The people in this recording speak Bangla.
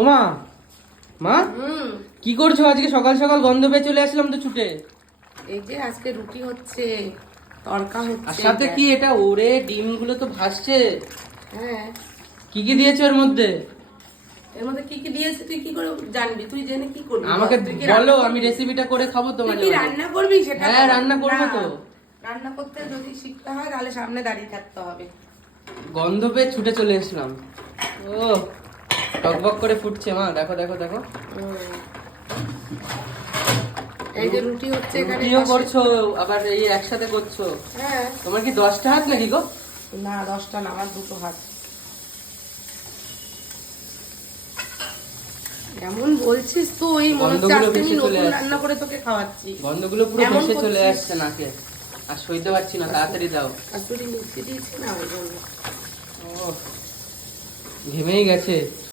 ওমা, মা কি করছো আজকে সকাল সকাল? গন্ধ পেয়ে চলে আসলাম তো ছুটে। এই যে আজকে রুটি হচ্ছে, তড়কা আর হচ্ছে। সাথে কি এটা? ওরে ডিমগুলো তো ভাসছে। হ্যাঁ, কি কি দিয়েছো এর মধ্যে? এর মধ্যে কি কি দিয়েছে তুই কি করে জানবি? তুই জেনে কি করবি? আমাকে তুই কি বলো, রান্না আমি করবি? রেসিপিটা করে খাবো তো তুই মাঝে কি মাঝে। রান্না করবি সেটা হ্যাঁ, বল। রান্না করবো না, তো। রান্না করতে যদি শিখতে হয় তাহলে সামনে দাঁড়িয়ে থাকতে হবে। গন্ধ পেয়ে ছুটে চলে এসলাম। ও টকবক করে ফুটছে মা, দেখো দেখো দেখো। হুম। এই যে রুটি হচ্ছে এখানে রুটিও পাশে। করছো, আবার এই একসাথে করছো। হ্যাঁ, তোমার কি 10টা হাত নাকি গো? না 10টা না, আমার 2টো হাত। এমন বলছিস তুই, মনে হচ্ছে গন্ধগুলো আজকে আমি ভেসে চলে নতুন আসছে। রান্না করে তোকে খাওয়াচ্ছি। গন্ধগুলো পুরো এমন ভেসে চলে করছিস। আসছে নাকে। আর সইতে পারছি না, তাড়াতাড়ি দাও। আর তুই মিশিয়ে দিয়েছি না ওই জন্য। ও ঘেমেই গেছে।